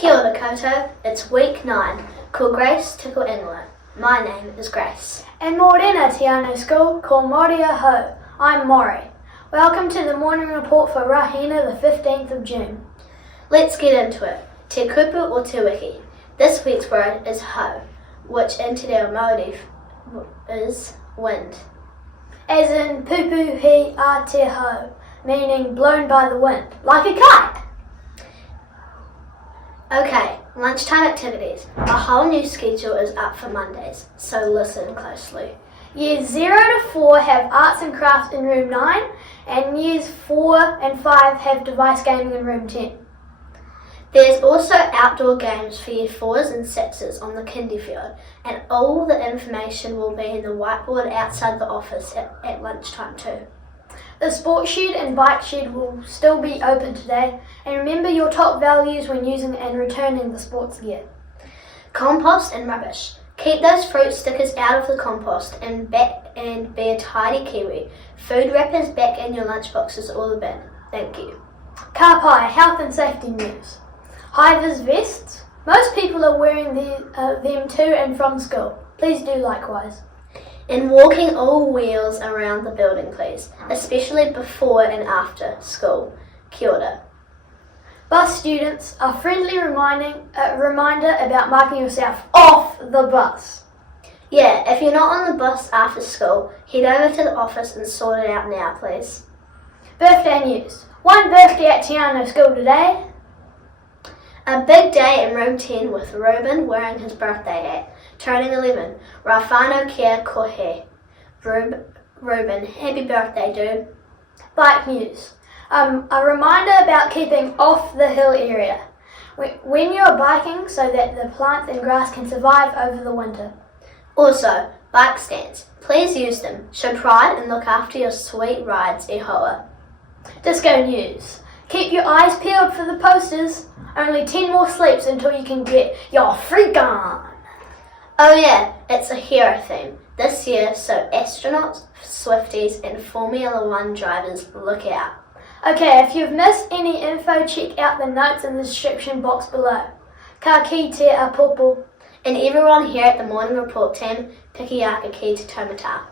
Kia ora koutou, it's week 9, ko Grace Tickle ingoa. My name is Grace. And Morrie Te Anau SCHOOL, ko Māori ahau. I'm Morrie. Welcome to the morning report for Rahina the 15th of June. Let's get into it. Te kupu or te wiki. This week's word is ahau, which in Te Anau Māori is wind. As in pupuhi a te ahau, meaning blown by the wind, like a kite. Okay, lunchtime activities. A whole new schedule is up for Mondays, so listen closely. Years 0 to 4 have arts and crafts in room 9, and years 4 and 5 have device gaming in room 10. There's also outdoor games for year 4s and 6s on the Kindy field, and all the information will be in the whiteboard outside the office at lunchtime too. The sports shed and bike shed will still be open today, and remember your top values when using and returning the sports gear. Compost and rubbish. Keep those fruit stickers out of the compost and be a tidy Kiwi. Food wrappers back in your lunchboxes or the bin. Thank you. Ka pai, health and safety news. High-vis vests. Most people are wearing them to and from school. Please do likewise. And walking all wheels around the building, please, especially before and after school. Kia ora. Bus students, a friendly reminder about marking yourself off the bus. Yeah, if you're not on the bus after school, head over to the office and sort it out now, please. Birthday news. One birthday at Te Anau SCHOOL today. A big day in room 10 with Ruben wearing his birthday hat, turning 11. Rafano kia kohe. Ruben, happy birthday, dude. Bike news. A reminder about keeping off the hill area when you're biking so that the plants and grass can survive over the winter. Also, bike stands. Please use them. Show pride and look after your sweet rides, ahau. Disco news. Keep your eyes peeled for the posters. Only 10 more sleeps until you can get your freak on. Oh yeah, it's a hero theme this year, so astronauts, Swifties and Formula 1 drivers, look out. Okay, if you've missed any info, check out the notes in the description box below. Ka kite a pupu. And everyone here at the morning report team, pikiaka ki te taumata.